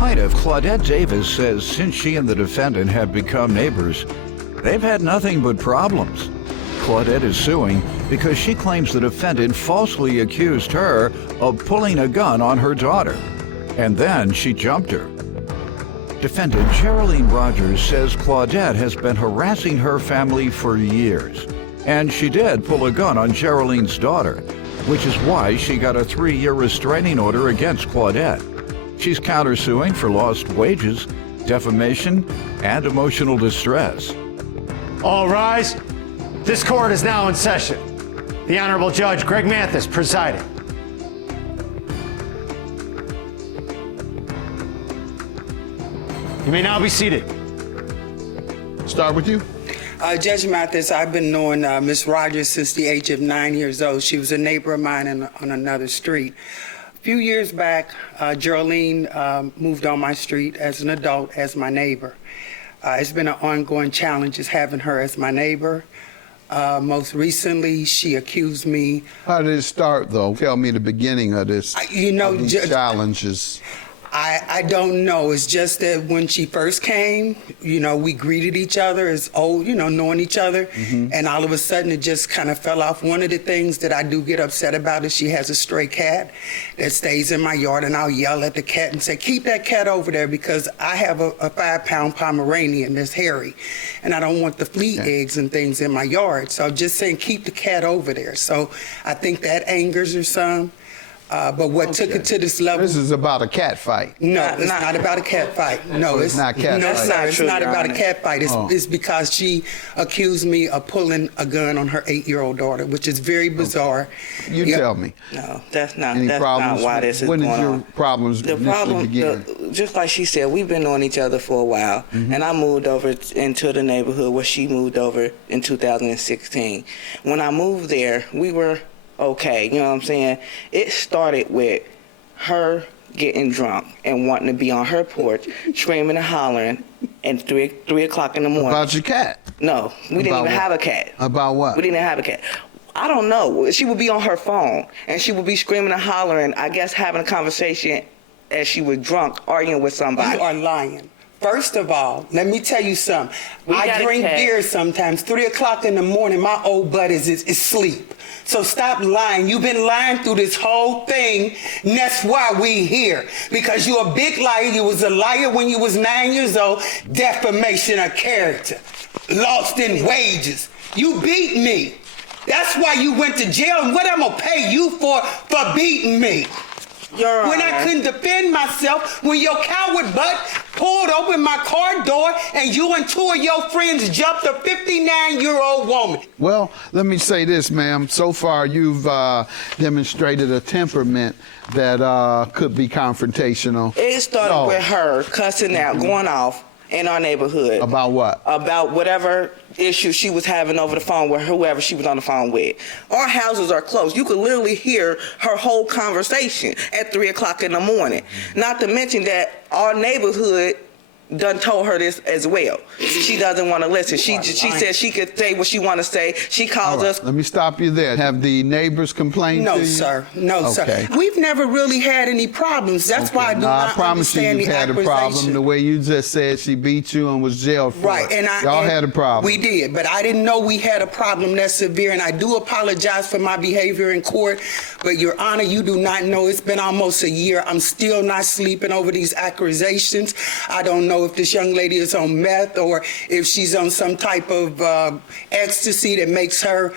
plaintiff, Claudette Davis, says since she and the defendant have become neighbors, they've had nothing but problems. Claudette is suing because she claims the defendant falsely accused her of pulling a gun on her daughter, and then she jumped her. Defendant Geraldine Rogers says Claudette has been harassing her family for years, and she did pull a gun on Geraldine's daughter, which is why she got a 3-year restraining order against Claudette. She's countersuing for lost wages, defamation, and emotional distress. All rise. This court is now in session. The Honorable Judge Greg Mathis presiding. You may now be seated. Start with you. Judge Mathis, I've been knowing Ms. Rogers since the age of 9 years old. She was a neighbor of mine on another street. A few years back, Geraldine moved on my street as an adult, as my neighbor. It's been an ongoing challenge just having her as my neighbor. Most recently, she accused me. How did it start, though? Tell me the beginning of this. These challenges. I don't know. It's just that when she first came, we greeted each other as old, knowing each other. Mm-hmm. And all of a sudden, it just kind of fell off. One of the things that I do get upset about is she has a stray cat that stays in my yard, and I'll yell at the cat and say, keep that cat over there, because I have a 5-pound Pomeranian that's hairy, and I don't want the flea eggs and things in my yard. So I'm just saying, keep the cat over there. So I think that angers her some. But what took it to this level? This is about a cat fight. No, it's not about a cat fight. No, it's not cat fight. No, it's not about a cat fight. It's because she accused me of pulling a gun on her 8-year-old daughter, which is very bizarre. You tell me. No, that's not. Any that's problems? not why this is when going on. When did your problems initially begin? Just like she said, we've been knowing each other for a while, and I moved over into the neighborhood where she moved over in 2016. When I moved there, we were okay, you know what I'm saying? It started with her getting drunk and wanting to be on her porch, screaming and hollering, and 3 o'clock in the morning. About your cat? No, we didn't even have a cat. About what? We didn't have a cat. I don't know. She would be on her phone, and she would be screaming and hollering, I guess having a conversation as she was drunk, arguing with somebody. You are lying. First of all, let me tell you something. I drink beer sometimes. 3 o'clock in the morning, my old buddies is asleep. So stop lying. You've been lying through this whole thing, and that's why we here. Because you're a big liar. You was a liar when you was 9 years old. Defamation of character. Lost in wages. You beat me. That's why you went to jail, and what I'm going to pay you for beating me. When I couldn't defend myself, when your coward butt pulled open my car door and you and 2 of your friends jumped a 59-year-old woman. Well, let me say this, ma'am. So far, you've demonstrated a temperament that could be confrontational. It started with her cussing out, going off in our neighborhood. About what? About whatever issue she was having over the phone with whoever she was on the phone with. Our houses are close. You could literally hear her whole conversation at 3 o'clock in the morning. Not to mention that our neighborhood done told her this as well. She doesn't want to listen. She said she could say what she want to say. She calls us. Let me stop you there. Have the neighbors complained to you? No, sir. No, okay. sir. We've never really had any problems. That's why I do not understand the accusation. I promise you, you've had a problem. The way you just said she beat you and was jailed for it. Right, y'all had a problem. We did, but I didn't know we had a problem that severe, and I do apologize for my behavior in court. But Your Honor, you do not know. It's been almost a year. I'm still not sleeping over these accusations. I don't know if this young lady is on meth or if she's on some type of ecstasy that makes her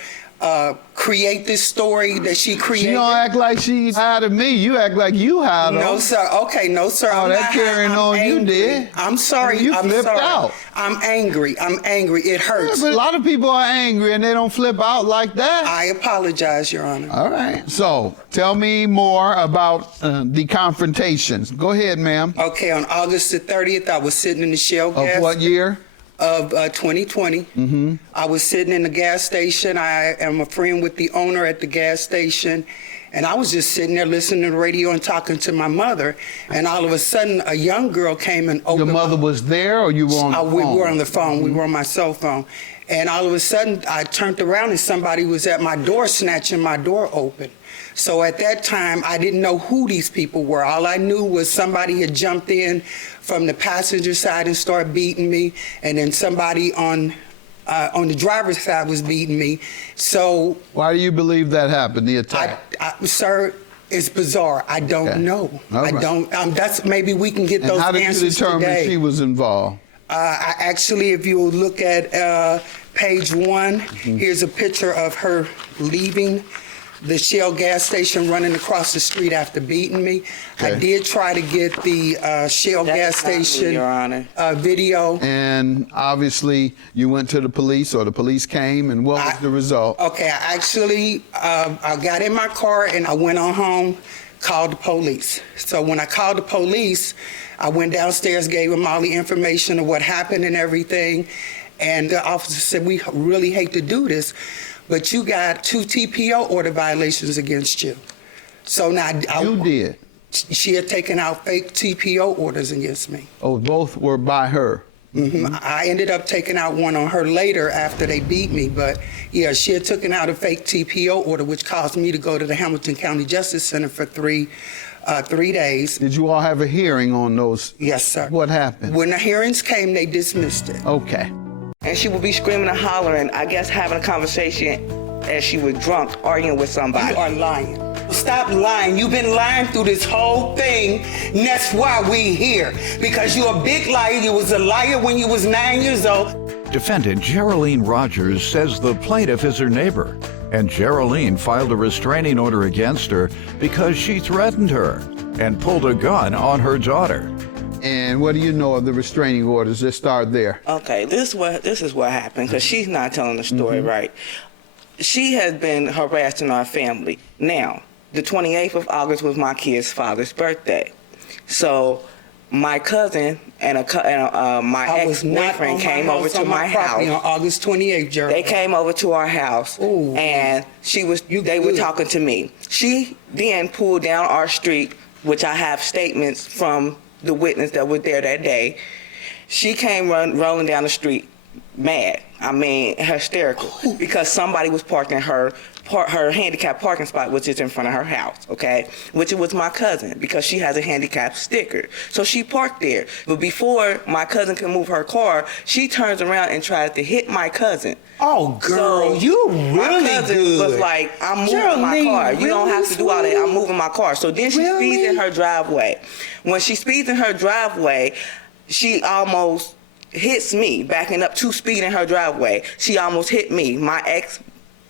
create this story that she created. She don't act like she's high to me. You act like you high to her. No, sir. Okay, no, sir. Oh, that carrying on you did. I'm sorry. You flipped out. I'm angry. It hurts. Yeah, but a lot of people are angry and they don't flip out like that. I apologize, Your Honor. All right. So tell me more about the confrontations. Go ahead, ma'am. Okay, on August the 30th, I was sitting in the Shell gas. Of what year? Of 2020. I was sitting in the gas station. I am a friend with the owner at the gas station. And I was just sitting there listening to the radio and talking to my mother. And all of a sudden, a young girl came and opened. Your mother was there or you were on the phone? We were on the phone. We were on my cell phone. And all of a sudden, I turned around and somebody was at my door snatching my door open. So at that time, I didn't know who these people were. All I knew was somebody had jumped in from the passenger side and started beating me, and then somebody on the driver's side was beating me. So why do you believe that happened, the attack? Sir, it's bizarre. I don't know. All right. I don't. That's maybe we can get And those how did you answers determine today. she was involved? I actually, if you look at page 1, here's a picture of her leaving the Shell gas station, running across the street after beating me. Okay. I did try to get the Shell gas That's not me, station Your Honor. video. And obviously, you went to the police, or the police came, and what was the result? Okay, I actually, I got in my car and I went on home, called the police. So when I called the police, I went downstairs, gave them all the information of what happened and everything. And the officer said, we really hate to do this, but you got 2 TPO order violations against you. So now You did? She had taken out fake TPO orders against me. Oh, both were by her? I ended up taking out one on her later after they beat me, but yeah, she had taken out a fake TPO order, which caused me to go to the Hamilton County Justice Center for 3 days. Did you all have a hearing on those? Yes, sir. What happened? When the hearings came, they dismissed it. Okay. And she would be screaming and hollering, I guess having a conversation as she was drunk, arguing with somebody. You are lying. Stop lying. You've been lying through this whole thing, and that's why we here. Because you're a big liar. You was a liar when you was 9 years old. Defendant Geraldine Rogers says the plaintiff is her neighbor, and Geraldine filed a restraining order against her because she threatened her and pulled a gun on her daughter. And what do you know of the restraining orders? Let's start there. Okay, this is what happened, because she's not telling the story right. She has been harassed in our family. Now, the 28th of August was my kid's father's birthday. So my cousin and my ex-boyfriend came over to my house on August 28th, Gerald. They came over to our house. Ooh. And they were talking to me. She then pulled down our street, which I have statements from the witness that was there that day. She came rolling down the street mad. I mean, hysterical, because somebody was parked in her handicapped parking spot, which is in front of her house, okay? Which it was my cousin, because she has a handicapped sticker. So she parked there. But before my cousin could move her car, she turns around and tries to hit my cousin. Oh, girl, So you really my cousin good. was like, I'm moving my Geraldine, car. You don't have to do all that. I'm sweet. moving my car. So then she speeds in her driveway. When she speeds in her driveway, she almost hits me, backing up 2 speed in her driveway. She almost hit me. My ex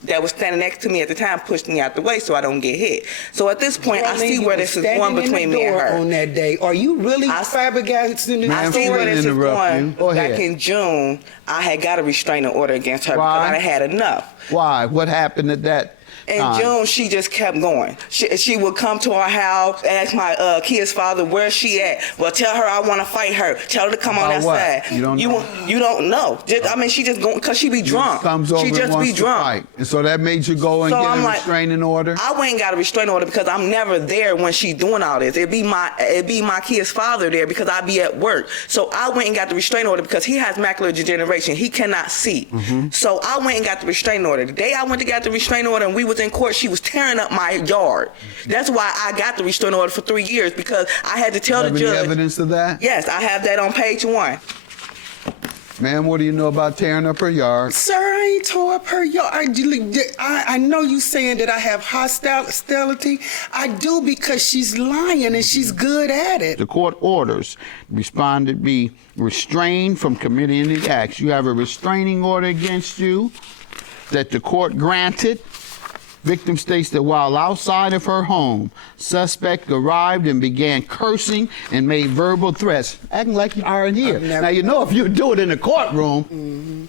that was standing next to me at the time pushed me out the way so I don't get hit. So at this point, I see where this is going between me and her. On that day, are you really fabricating this I see Ma'am, where this is interrupt you. going. Go Back ahead. in June, I had got a restraining order against her Why? because I had enough. Why? What happened at that In time? June, she just kept going. She would come to our house, ask my kid's father, where's she at? Well, tell her I want to fight her. Tell her to come on About what? outside. You don't know? You don't know. I mean, she just going, because she be drunk. Comes over She and just wants be to drunk. fight. And so that made you go and So get I'm a like, restraining order? I went and got a restraining order because I'm never there when she's doing all this. It'd be my kid's father there because I'd be at work. So I went and got the restraining order because he has macular degeneration. He cannot see. So I went and got the restraining order. The day I went to get the restraining order and we was in court, she was tearing up my yard. That's why I got the restraining order for 3 years, because I had to tell the Have judge. any evidence of that? Yes, I have that on page 1. Ma'am, what do you know about tearing up her yard? Sir, I ain't tore up her yard. I know you saying that I have hostility. I do, because she's lying and she's good at it. The court orders respondent be restrained from committing any acts. You have a restraining order against you that the court granted. Victim states that while outside of her home, suspect arrived and began cursing and made verbal threats, acting like you aren't here. Now, you know, if you do it in the courtroom,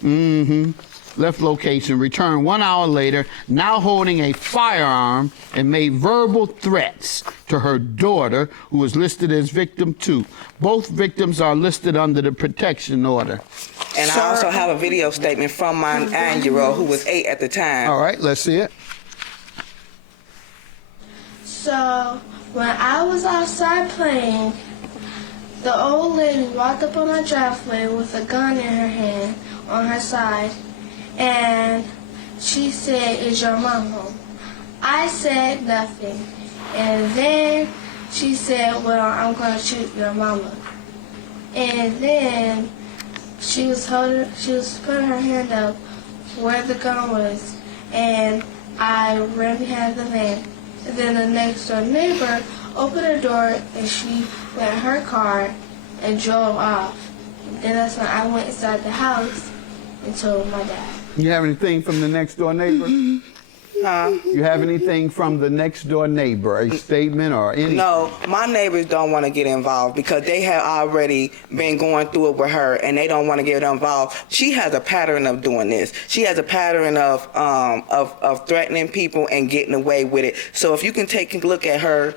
left location, returned 1 hour later, now holding a firearm, and made verbal threats to her daughter, who was listed as victim 2. Both victims are listed under the protection order. And I also have a video statement from my 9-year-old who was 8 at the time. All right, let's see it. So, when I was outside playing, the old lady walked up on my driveway with a gun in her hand on her side, and she said, "Is your mom home?" I said nothing, and then she said, "Well, I'm gonna shoot your mama." And then she was putting her hand up where the gun was, and I ran behind the van. And then the next door neighbor opened the door, and she went in her car and drove off. And then that's when I went inside the house and told my dad. You have anything from the next door neighbor? You have anything from the next door neighbor, a statement or anything? No, my neighbors don't want to get involved because they have already been going through it with her, and they don't want to get involved. She has a pattern of doing this. She has a pattern of threatening people and getting away with it. So if you can take a look at her,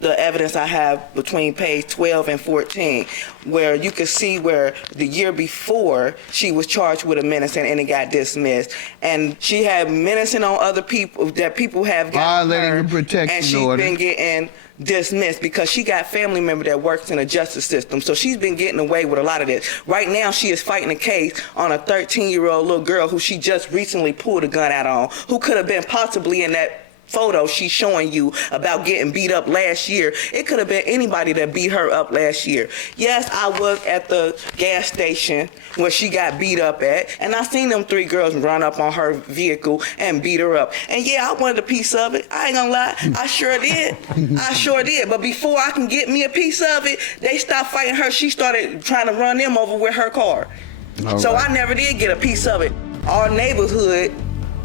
the evidence I have between page 12 and 14, where you can see where the year before she was charged with a menacing and it got dismissed, and she had menacing on other people that people have gotten violating her, the protection and she's order. been getting dismissed because she got family member that works in the justice system. So she's been getting away with a lot of this. Right now she is fighting a case on a 13-year-old little girl who she just recently pulled a gun out on, who could have been possibly in that photo she's showing you about getting beat up last year. It could have been anybody that beat her up last year. Yes, I was at the gas station where she got beat up at, and I seen them 3 girls run up on her vehicle and beat her up. And yeah, I wanted a piece of it. I ain't gonna lie, I sure did. I sure did. But before I can get me a piece of it, they stopped fighting her. She started trying to run them over with her car. So I never did get a piece of it. Our neighborhood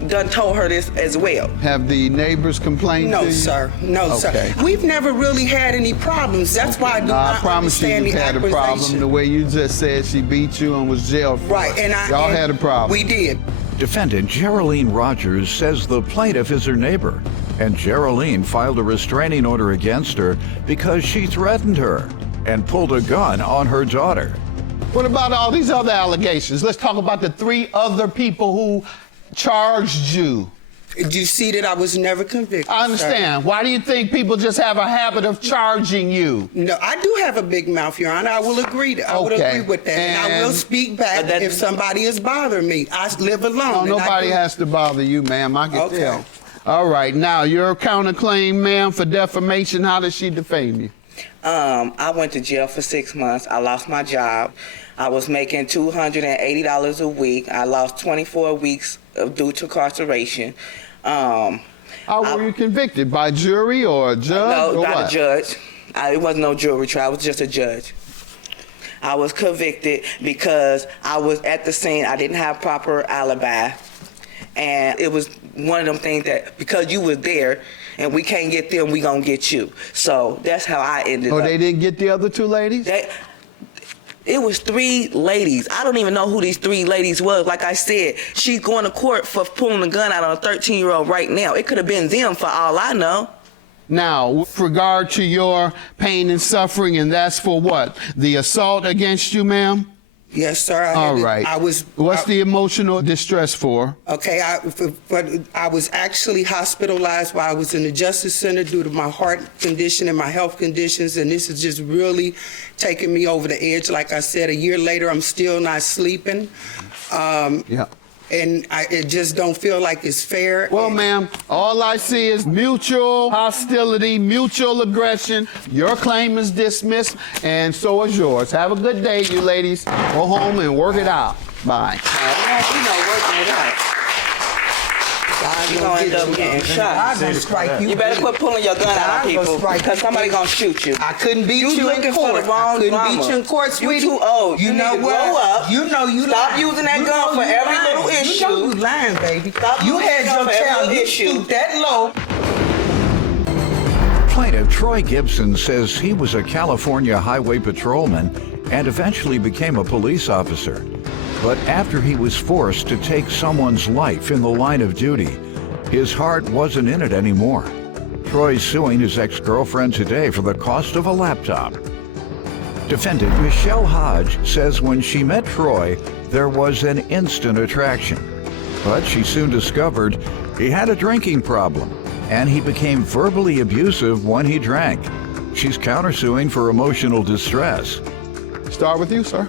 done told her this as well. Have the neighbors complained to No, you? sir. No, Okay. sir. We've never really had any problems. That's why I do I not promise you, understand you the had a problem. accusation. The way you just said she beat you and was jailed for Right, it. and Y'all had a problem. We did. Defendant Geraldine Rogers says the plaintiff is her neighbor, and Geraldine filed a restraining order against her because she threatened her and pulled a gun on her daughter. What about all these other allegations? Let's talk about the 3 other people who charged you. Did you see that I was never convicted? I understand. Why do you think people just have a habit of charging you? No, I do have a big mouth, Your Honor. I will agree. I would agree with that. And I will speak back if somebody is bothering me. I live alone. No, nobody has to bother you, ma'am. I can tell. All right. Now, your counterclaim, ma'am, for defamation, how did she defame you? I went to jail for 6 months. I lost my job. I was making $280 a week. I lost 24 weeks due to incarceration. How were you convicted? By jury or a judge? No, or not what? a judge. It wasn't no jury trial. It was just a judge. I was convicted because I was at the scene. I didn't have proper alibi. And it was one of them things that because you was there and we can't get them, we gonna get you. So that's how I ended up. Oh, they didn't get the other 2 ladies? It was 3 ladies. I don't even know who these 3 ladies was. Like I said, she's going to court for pulling a gun out on a 13-year-old right now. It could have been them for all I know. Now, with regard to your pain and suffering, and that's for what? The assault against you, ma'am? Yes, sir. All right. What's the emotional distress for? Okay, I was actually hospitalized while I was in the Justice Center due to my heart condition and my health conditions, and this is just really taking me over the edge. Like I said, a year later, I'm still not sleeping. Yeah. And it just don't feel like it's fair. Well, ma'am, all I see is mutual hostility, mutual aggression. Your claim is dismissed, and so is yours. Have a good day, you ladies. Go home and work it out. Bye. Working it out. You're going to end up getting shot. I'm gonna strike you. You better quit pulling your gun out on people because somebody going to shoot you. I couldn't beat you in looking for court. the wrong I couldn't drama. beat you in court, sweetie. You too old. You know need to what? grow up. You know you Stop lying. using that You gun know for you every lying. little issue. You know you lying, baby. Stop You using had that gun your for every child. little You issue. stooped that low. Plaintiff Troy Gibson says he was a California highway patrolman and eventually became a police officer. But after he was forced to take someone's life in the line of duty, his heart wasn't in it anymore. Troy's suing his ex-girlfriend today for the cost of a laptop. Defendant Michelle Hodge says when she met Troy, there was an instant attraction. But she soon discovered he had a drinking problem, and he became verbally abusive when he drank. She's countersuing for emotional distress. Start with you, sir.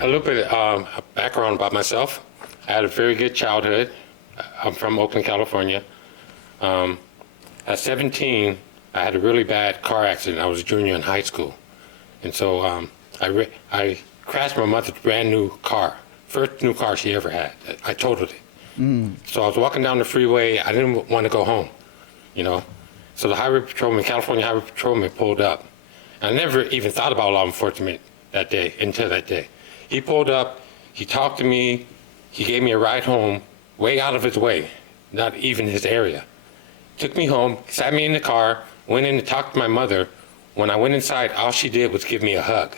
A little bit of background about myself. I had a very good childhood. I'm from Oakland, California. At 17, I had a really bad car accident. I was a junior in high school. And so I crashed my mother's brand new car, first new car she ever had. I totaled it. So I was walking down the freeway. I didn't want to go home, you know. So the highway patrolman, California highway patrolman pulled up. I never even thought about law enforcement that day, until that day. He pulled up, he talked to me, he gave me a ride home, way out of his way, not even his area. Took me home, sat me in the car, went in to talk to my mother. When I went inside, all she did was give me a hug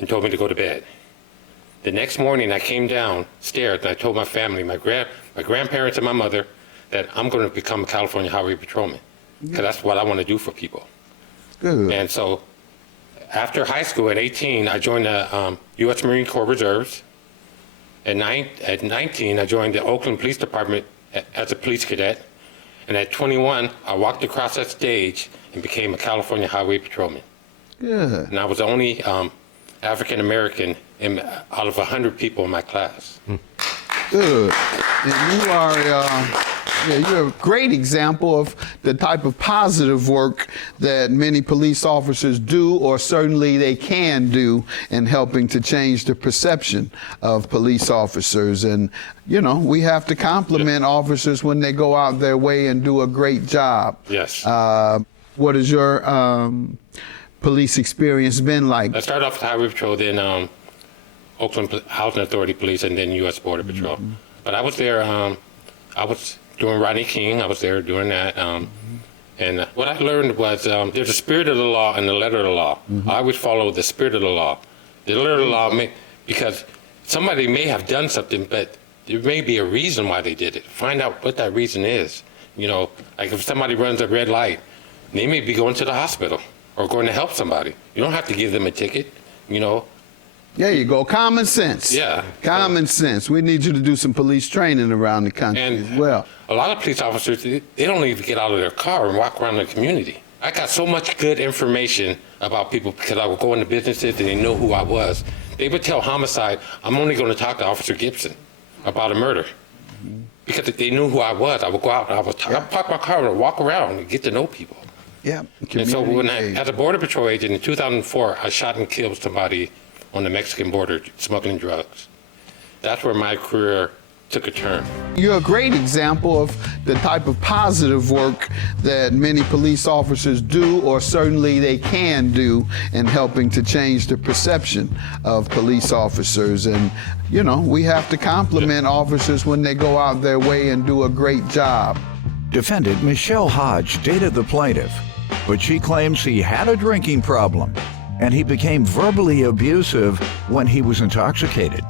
and told me to go to bed. The next morning, I came downstairs and I told my family, my grandparents and my mother, that I'm going to become a California highway patrolman, because that's what I want to do for people. Good. And so after high school at 18, I joined the U.S. Marine Corps Reserves. At 19, I joined the Oakland Police Department as a police cadet. And at 21, I walked across that stage and became a California highway patrolman. Good. And I was the only African American out of 100 people in my class. Good. And you're a great example of the type of positive work that many police officers do, or certainly they can do, in helping to change the perception of police officers. And, you know, we have to compliment officers when they go out their way and do a great job. Yes. What has your police experience been like? I started off with Highway Patrol, then Oakland Housing Authority Police, and then U.S. Border Patrol. But I was there, I was doing Rodney King, I was there doing that. And what I learned was there's a spirit of the law and the letter of the law. I always follow the spirit of the law. The letter of the law, because somebody may have done something, but there may be a reason why they did it. Find out what that reason is. You know, like if somebody runs a red light, they may be going to the hospital or going to help somebody. You don't have to give them a ticket, you know. There you go. Common sense. Yeah. Common sense. We need you to do some police training around the country as well. A lot of police officers, they don't even get out of their car and walk around the community. I got so much good information about people because I would go into businesses and they know who I was. They would tell homicide, I'm only going to talk to Officer Gibson about a murder. Because if they knew who I was, I would go out and I'd park my car and walk around and get to know people. Yeah. And so when as a Border Patrol agent in 2004, I shot and killed somebody on the Mexican border smuggling drugs. That's where my career took a turn. You're a great example of the type of positive work that many police officers do, or certainly they can do, in helping to change the perception of police officers. And, you know, we have to compliment officers when they go out their way and do a great job. Defendant Michelle Hodge dated the plaintiff, but she claims he had a drinking problem and he became verbally abusive when he was intoxicated.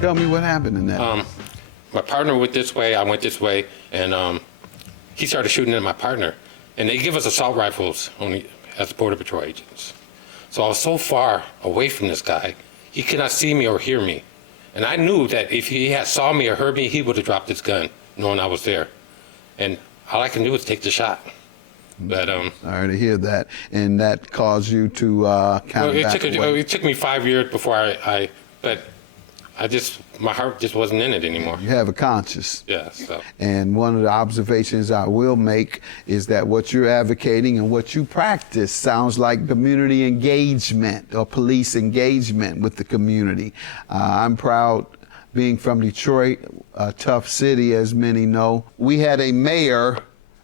Tell me what happened in that. My partner went this way, I went this way, and he started shooting at my partner. And they give us assault rifles only as Border Patrol agents. So I was so far away from this guy, he could not see me or hear me. And I knew that if he had saw me or heard me, he would have dropped his gun, knowing I was there. And all I can do is take the shot. But sorry to hear that. And that caused you to it took me 5 years before my heart just wasn't in it anymore. You have a conscience. Yeah. So. And one of the observations I will make is that what you're advocating and what you practice sounds like community engagement or police engagement with the community. I'm proud, being from Detroit, a tough city, as many know. We had a mayor,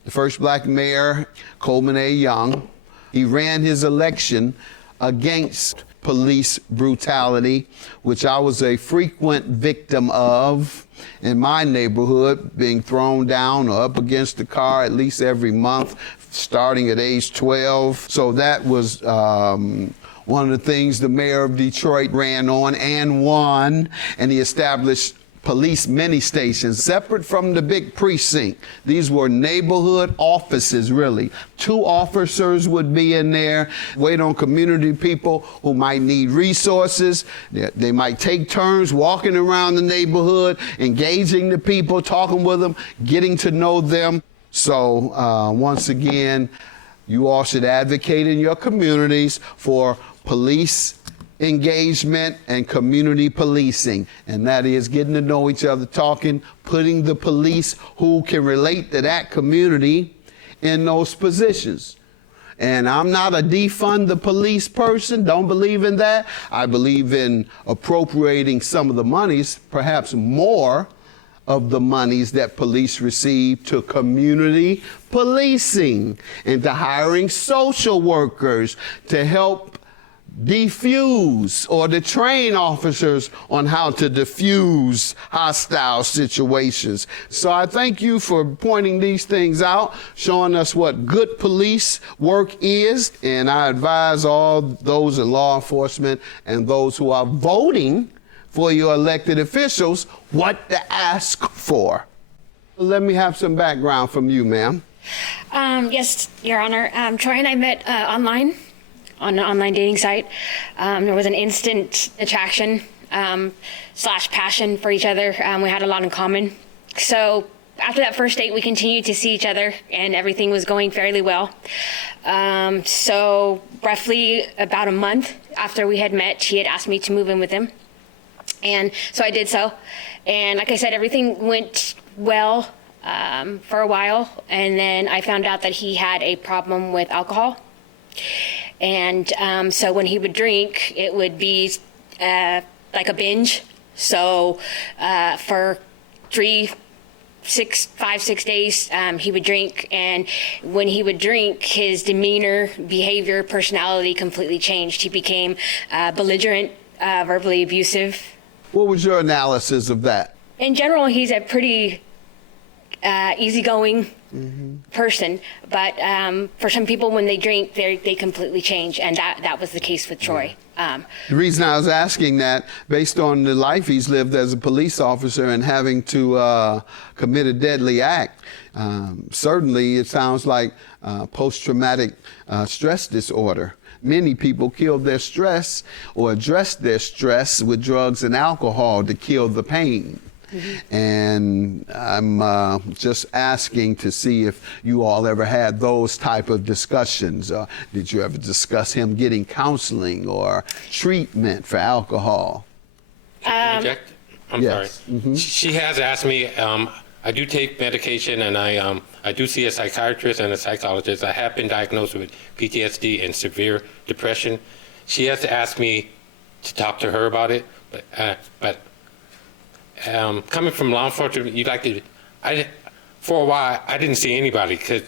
the first black mayor, Coleman A. Young. He ran his election against police brutality, which I was a frequent victim of in my neighborhood, being thrown down or up against the car at least every month, starting at age 12. So that was one of the things the mayor of Detroit ran on and won, and he established police mini stations separate from the big precinct. These were neighborhood offices, really. 2 officers would be in there, wait on community people who might need resources. They might take turns walking around the neighborhood, engaging the people, talking with them, getting to know them. So once again, you all should advocate in your communities for police engagement and community policing, and that is getting to know each other, talking, putting the police who can relate to that community in those positions. And I'm not a defund the police person, don't believe in that. I believe in appropriating some of the monies, perhaps more of the monies that police receive, to community policing and to hiring social workers to help defuse, or to train officers on how to diffuse hostile situations. So I thank you for pointing these things out, showing us what good police work is, and I advise all those in law enforcement and those who are voting for your elected officials what to ask for. Let me have some background from you, ma'am. Yes, Your Honor. Troy and I met online on an online dating site. There was an instant attraction / passion for each other. We had a lot in common. So after that first date, we continued to see each other, and everything was going fairly well. So roughly about a month after we had met, he had asked me to move in with him. And so I did so. And like I said, everything went well for a while. And then I found out that he had a problem with alcohol. And so when he would drink, it would be like a binge. So for 5, 6 days, he would drink. And when he would drink, his demeanor, behavior, personality completely changed. He became belligerent, verbally abusive. What was your analysis of that? In general, he's a pretty easygoing person, but for some people, when they drink, they completely change, and that was the case with Troy. The reason I was asking that, based on the life he's lived as a police officer and having to commit a deadly act, certainly it sounds like post-traumatic stress disorder. Many people kill their stress or address their stress with drugs and alcohol to kill the pain. And I'm just asking to see if you all ever had those type of discussions. Did you ever discuss him getting counseling or treatment for alcohol? I'm Yes. sorry. She has asked me. I do take medication, and I do see a psychiatrist and a psychologist. I have been diagnosed with PTSD and severe depression. She has asked me to talk to her about it, but coming from law enforcement, for a while, I didn't see anybody because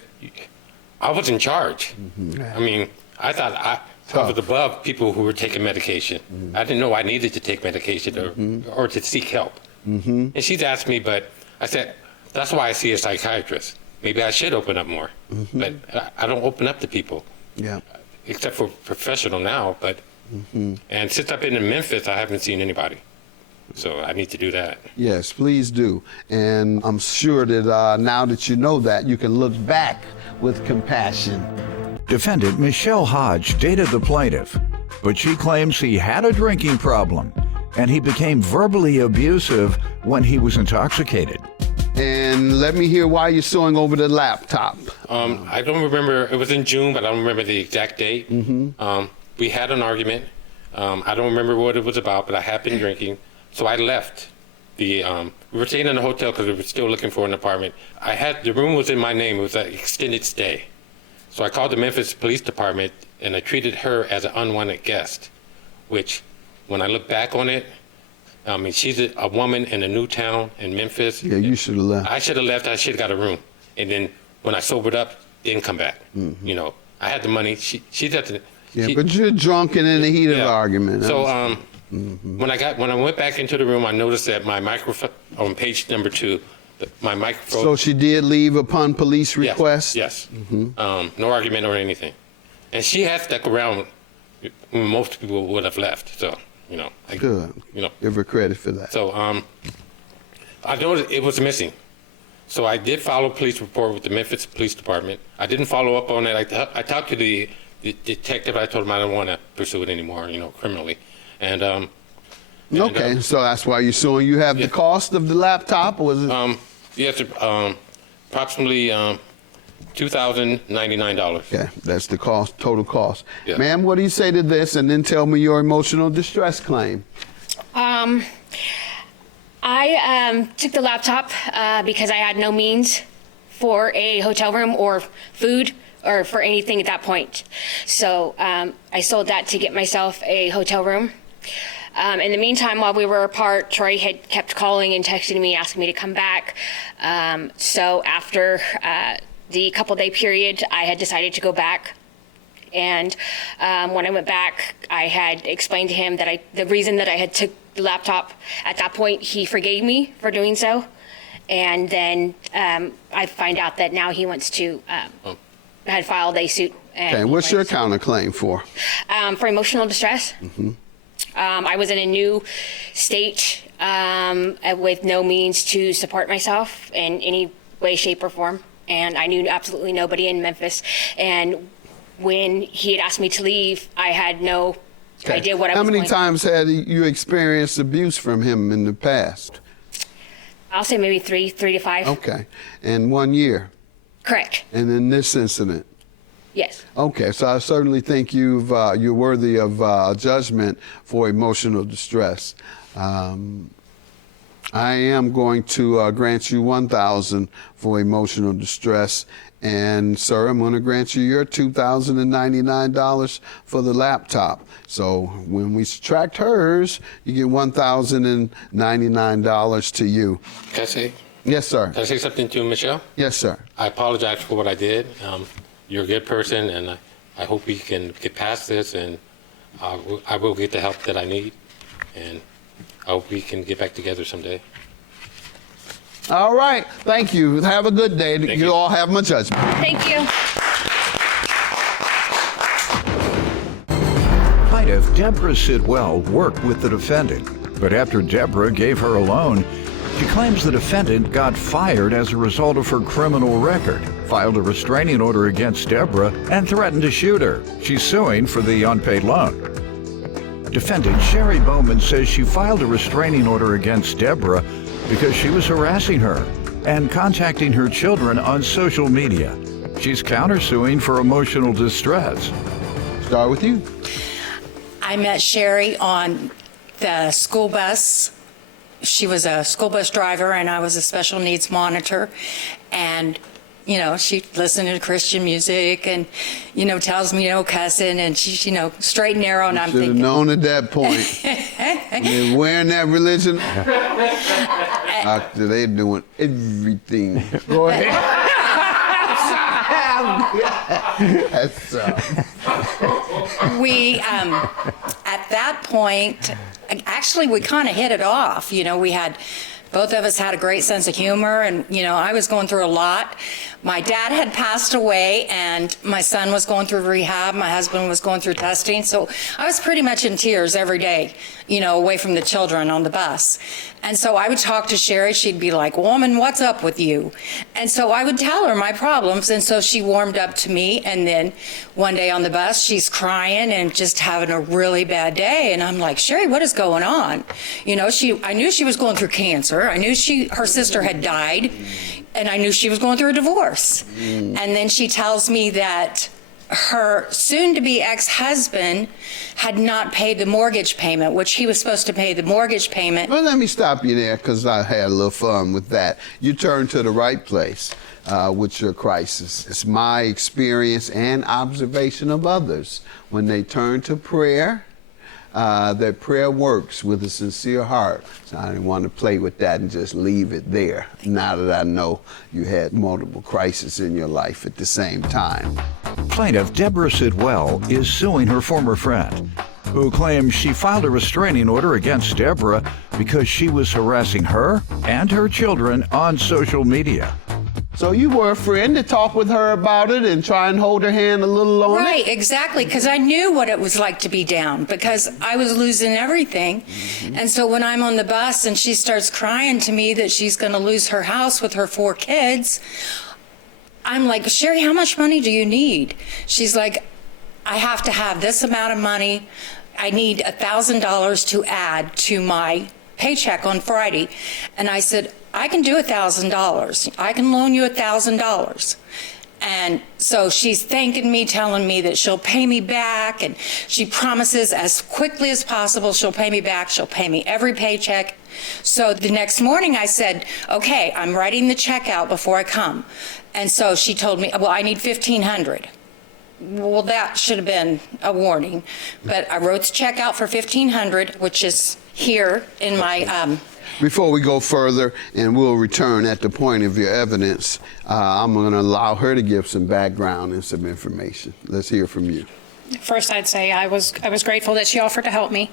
I was in charge. I mean, I thought I was above people who were taking medication. I didn't know I needed to take medication or to seek help. And she's asked me, but I said, that's why I see a psychiatrist. Maybe I should open up more. But I don't open up to people. Yeah. Except for professional now, but and since I've been in Memphis, I haven't seen anybody. So I need to do that. Yes, please do. And I'm sure that now that you know that, you can look back with compassion. Defendant Michelle Hodge dated the plaintiff, but she claims he had a drinking problem and he became verbally abusive when he was intoxicated. And let me hear why you're suing over the laptop. I don't remember. It was in June, but I don't remember the exact date. We had an argument. I don't remember what it was about, but I had been drinking. So I left. We were staying in a hotel because we were still looking for an apartment. The room was in my name. It was an extended stay. So I called the Memphis Police Department, and I treated her as an unwanted guest, which, when I look back on it, I mean, she's a woman in a new town in Memphis. Yeah, you should have left. I should have left. I should have got a room. And then when I sobered up, didn't come back. You know, I had the money. She doesn't. Yeah, but you're drunk and in the heat of the argument. So when I went back into the room, I noticed that my microphone on page number 2, my microphone. So she did leave upon police request? Yes. No argument or anything. And she had stuck around when most people would have left. So, you know. Good. You know. Give her credit for that. So I noticed it was missing. So I did file a police report with the Memphis Police Department. I didn't follow up on it. I talked to the detective. I told him I don't want to pursue it anymore, you know, criminally. And okay, so that's why you're suing. You have the cost of the laptop, or was it? Yes, approximately $2,099. Okay, that's the cost, total cost. Yeah. Ma'am, what do you say to this? And then tell me your emotional distress claim. I took the laptop because I had no means for a hotel room or food or for anything at that point. So I sold that to get myself a hotel room. In the meantime, while we were apart, Troy had kept calling and texting me, asking me to come back. So after the couple-day period, I had decided to go back. And when I went back, I had explained to him that the reason that I had took the laptop at that point, he forgave me for doing so. And then I find out that now he wants to, had filed a suit. Okay, what's your counterclaim for? For emotional distress. Mm-hmm. I was in a new state with no means to support myself in any way, shape, or form. And I knew absolutely nobody in Memphis. And when he had asked me to leave, I had no idea what I was How many going. times had you experienced abuse from him in the past? I'll say maybe three to five. Okay, and 1 year? Correct. And in this incident? Yes. Okay, so I certainly think you're worthy of judgment for emotional distress. I am going to grant you $1,000 for emotional distress, and sir, I'm going to grant you your $2,099 for the laptop. So when we subtract hers, you get $1,099 to you. Can I say? Yes, sir. Can I say something to Michelle? Yes, sir. I apologize for what I did. You're a good person, and I hope we can get past this, and I will get the help that I need, and I hope we can get back together someday. All right. Thank you. Have a good day. Thank You you. all have my judgment. Thank you. Plaintiff Deborah Sidwell worked with the defendant, but after Deborah gave her a loan, she claims the defendant got fired as a result of her criminal record, filed a restraining order against Deborah, and threatened to shoot her. She's suing for the unpaid loan. Defendant Sherry Bowman says she filed a restraining order against Deborah because she was harassing her and contacting her children on social media. She's countersuing for emotional distress. Start with you. I met Sherry on the school bus. She was a school bus driver and I was a special needs monitor. And, you know, she listened to Christian music and, you know, tells me no cussing and she's, you know, straight and narrow. And I'm Should have thinking, known at that point. They're wearing that religion. Doctor, they're doing everything. Go ahead. That's we, at that point, actually, we kind of hit it off. You know, both of us had a great sense of humor, and, you know, I was going through a lot. My dad had passed away, and my son was going through rehab. My husband was going through testing, so I was pretty much in tears every day, you know, away from the children on the bus. And so I would talk to Sherry. She'd be like, "Woman, what's up with you?" And so I would tell her my problems, and so she warmed up to me. And then one day on the bus, she's crying and just having a really bad day. And I'm like, "Sherry, what is going on?" You know, I knew she was going through cancer. I knew her sister had died, and I knew she was going through a divorce. And then she tells me that her soon-to-be ex-husband had not paid the mortgage payment, which he was supposed to pay the mortgage payment. Well, let me stop you there because I had a little fun with that. You turned to the right place with your crisis. It's my experience and observation of others. When they turn to prayer, that prayer works with a sincere heart. So I didn't want to play with that and just leave it there, now that I know you had multiple crises in your life at the same time. Plaintiff Deborah Sidwell is suing her former friend, who claims she filed a restraining order against Deborah because she was harassing her and her children on social media. So you were a friend to talk with her about it and try and hold her hand a little on Right, it? exactly, because I knew what it was like to be down because I was losing everything. And so when I'm on the bus and she starts crying to me that she's going to lose her house with her 4 kids, I'm like, "Sherry, how much money do you need?" She's like, "I have to have this amount of money. I need $1,000 to add to my paycheck on Friday." And I said, "I can do $1,000. I can loan you $1,000. And so she's thanking me, telling me that she'll pay me back, and she promises as quickly as possible she'll pay me back. She'll pay me every paycheck. So the next morning I said, okay, I'm writing the check out before I come. And so she told me, well, I need $1,500. Well, that should have been a warning. But I wrote the check out for $1,500, which is here in my... Before we go further, and we'll return at the point of your evidence, I'm going to allow her to give some background and some information. Let's hear from you. First, I'd say I was grateful that she offered to help me.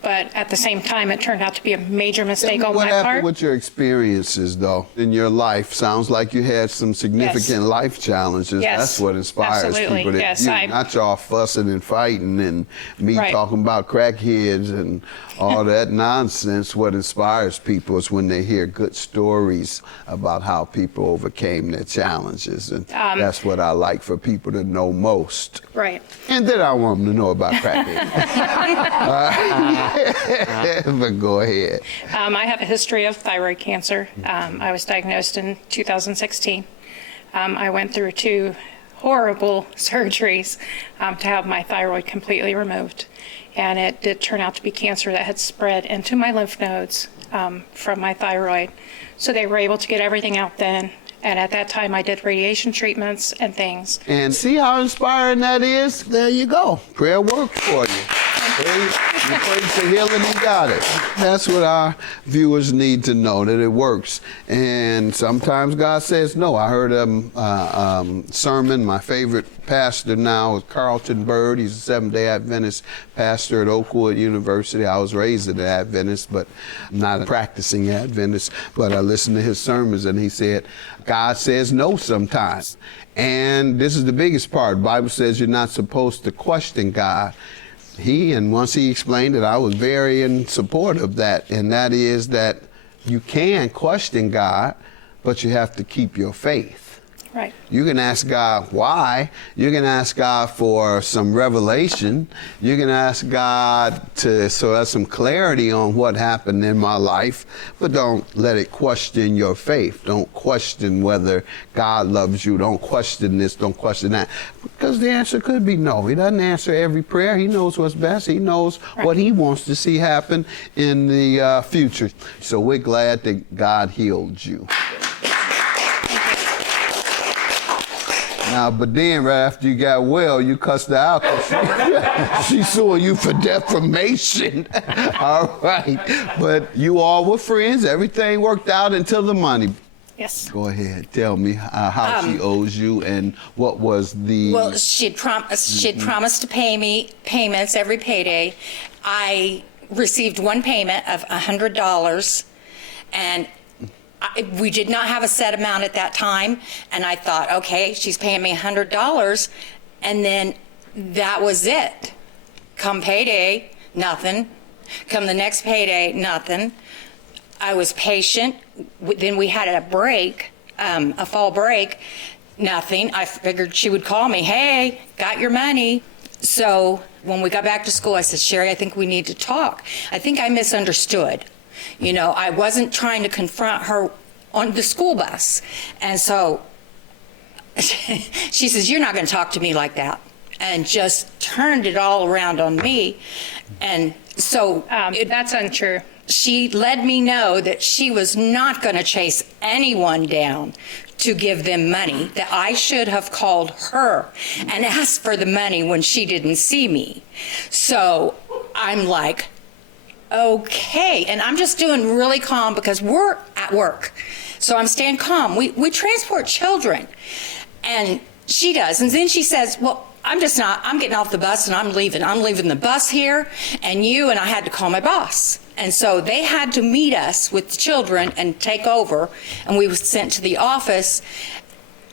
But at the same time, it turned out to be a major mistake on my part. What happened with your experiences, though, in your life? Sounds like you had some significant life challenges. Yes. That's what inspires Absolutely. people. Yes, Not y'all fussing and fighting and me Right. talking about crackheads and all that nonsense. What inspires people is when they hear good stories about how people overcame their challenges. And that's what I like for people to know most. Right. And then I want them to know about crackheads. But go ahead. I have a history of thyroid cancer. I was diagnosed in 2016. I went through 2 horrible surgeries to have my thyroid completely removed. And it did turn out to be cancer that had spread into my lymph nodes from my thyroid. So they were able to get everything out then. And at that time, I did radiation treatments and things. And see how inspiring that is? There you go. Prayer works for you. You prayed for healing and got it. That's what our viewers need to know, that it works. And sometimes God says no. I heard a sermon. My favorite pastor now is Carlton Bird. He's a Seventh-day Adventist pastor at Oakwood University. I was raised an Adventist, but not a practicing Adventist. But I listened to his sermons, and he said, God says no sometimes. And this is the biggest part. The Bible says you're not supposed to question God. And once he explained it, I was very in support of that. And that is that you can question God, but you have to keep your faith. Right. You can ask God why. You can ask God for some revelation. You can ask God so there's some clarity on what happened in my life, but don't let it question your faith. Don't question whether God loves you. Don't question this. Don't question that. Because the answer could be no. He doesn't answer every prayer. He knows what's best. He knows what he wants to see happen in the future. So we're glad that God healed you. Now, but then right after you got well, you cussed her out because she's suing you for defamation. All right. But you all were friends. Everything worked out until the money. Yes. Go ahead. Tell me how she owes you and what was the... Well, she'd promised to pay me payments every payday. I received one payment of $100, and we did not have a set amount at that time, and I thought, okay, she's paying me $100, and then that was it. Come payday, nothing. Come the next payday, nothing. I was patient. Then we had a break, a fall break, nothing. I figured she would call me, hey, got your money. So when we got back to school, I said, Sherry, I think we need to talk. I think I misunderstood. You know, I wasn't trying to confront her on the school bus. And so she says, you're not going to talk to me like that. And just turned it all around on me. And so... that's untrue. She let me know that she was not going to chase anyone down to give them money, that I should have called her and asked for the money when she didn't see me. So I'm like, okay. And I'm just doing really calm because we're at work. So I'm staying calm. We transport children. And she does. And then she says, well, I'm getting off the bus and I'm leaving. I'm leaving the bus here and I had to call my boss. And so they had to meet us with the children and take over. And we were sent to the office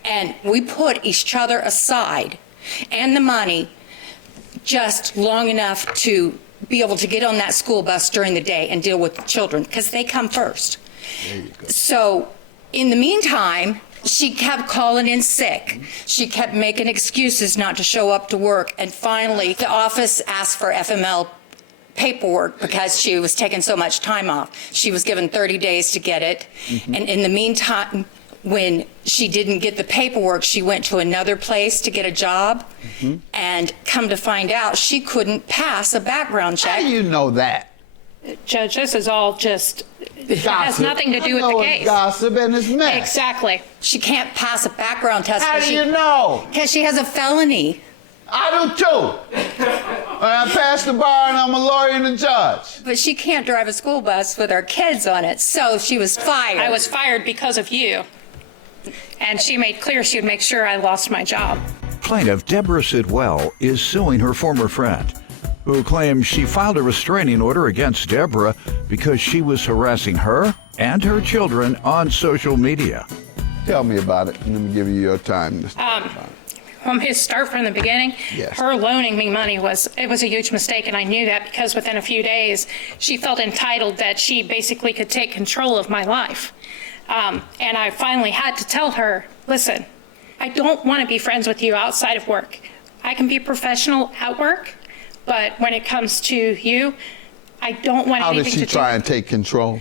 and we put each other aside and the money just long enough to be able to get on that school bus during the day and deal with the children because they come first. So in the meantime, she kept calling in sick. She kept making excuses not to show up to work. And finally, the office asked for FML paperwork because she was taking so much time off. She was given 30 days to get it. And in the meantime, when she didn't get the paperwork, she went to another place to get a job, and come to find out she couldn't pass a background check. How do you know that? Judge, this is all just, it has nothing to do with the case. It's gossip and it's mess. Exactly. She can't pass a background test. How do you know? Because she has a felony. I do too. I passed the bar and I'm a lawyer and a judge. But she can't drive a school bus with our kids on it, so she was fired. I was fired because of you. And she made clear she would make sure I lost my job. Plaintiff Deborah Sidwell is suing her former friend, who claims she filed a restraining order against Deborah because she was harassing her and her children on social media. Tell me about it, and let me give you your time. From his start from the beginning, Yes. her loaning me money was a huge mistake, and I knew that because within a few days, she felt entitled that she basically could take control of my life. And I finally had to tell her, listen, I don't want to be friends with you outside of work. I can be professional at work, but when it comes to you, I don't want How anything did to she do. try and take control?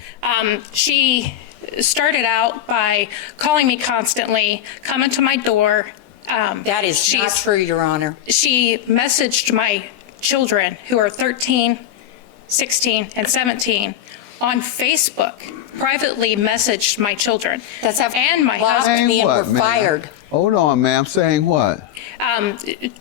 She started out by calling me constantly, coming to my door. That is not true, Your Honor. She messaged my children, who are 13, 16, and 17, on Facebook, privately messaged my children. That's after and my lost husband. me and what, were ma'am? fired. Hold on, ma'am. Saying what?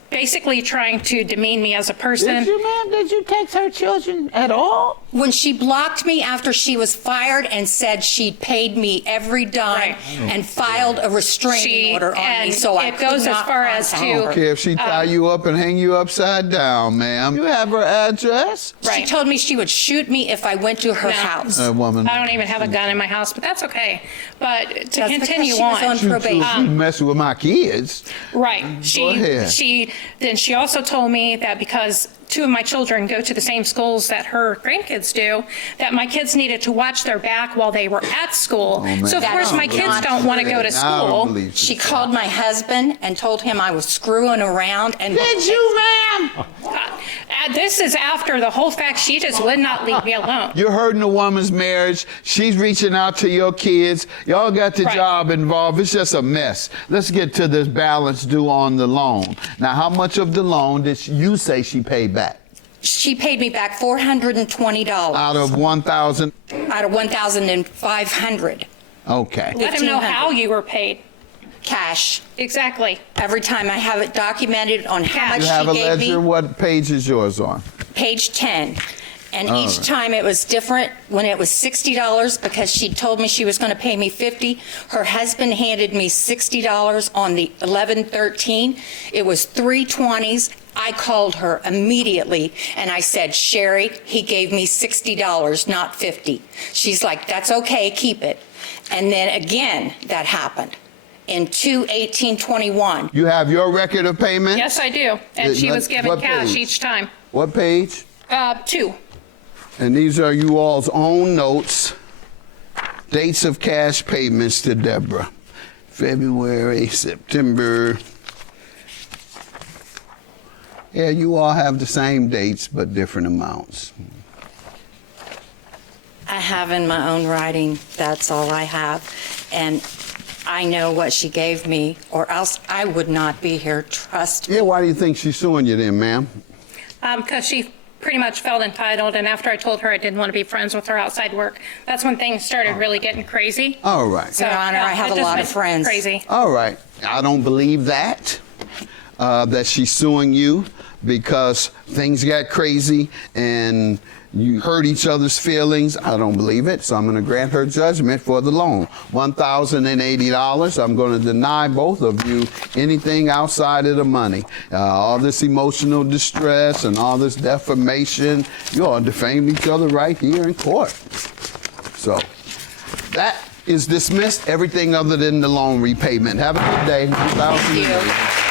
Basically trying to demean me as a person. Did you text her children at all? When she blocked me after she was fired and said she'd paid me every dime Right. and filed a restraining order on me, so I it could goes as not far as contact to- her. Okay, if she tie you up and hang you upside down, ma'am. You have her address? She Right. told me she would shoot me if I went to her No. house. A woman. I don't even have a gun in my house, but that's okay. But to That's because continue she was on You probation. messing with my kids. Right. ahead. She also told me that because two of my children go to the same schools that her grandkids do, that my kids needed to watch their back while they were at school. man. So of That's course my kids not don't want to go to Now I don't school. believe you. She called my husband and told him I was screwing around. And Did you, ma'am? This is after the whole fact she just would not leave me alone. You're hurting a woman's marriage. She's reaching out to your kids. Y'all got the Right. job involved. It's just a mess. Let's get to this balance due on the loan. Now, how much of the loan did you say she paid back? She paid me back $420 Out of 1,000? out of $1,500 Okay. Let him know how you were paid. cash. Exactly. Every time I have it documented on how much You she have a gave ledger. me. What page is yours on? Page 10. And each time it was different. When it was $60 because she told me she was going to pay me $50, her husband handed me $60 on the 11/13. It was 3/20s. I called her immediately and I said, Sherry, he gave me $60, not $50. She's like, that's okay, keep it. And then again, that happened in 2/18/21. You have your record of payment? Yes, I do. And she was given What cash page? each time. What page? 2. And these are you all's own notes. Dates of cash payments to Deborah. February, September. Yeah, you all have the same dates, but different amounts. I have in my own writing, that's all I have. And I know what she gave me, or else I would not be here, trust me. Yeah, why do you think she's suing you then, ma'am? Because she pretty much felt entitled, and after I told her I didn't want to be friends with her outside work, that's when things started really getting crazy. All right. Your Honor, I have it a just lot of went friends. Crazy. All right. I don't believe that she's suing you because things got crazy and you hurt each other's feelings. I don't believe it, so I'm going to grant her judgment for the loan. $1,080. I'm going to deny both of you anything outside of the money. All this emotional distress and all this defamation, you all defame each other right here in court. So that is dismissed. Everything other than the loan repayment. Have a good day. Thank you.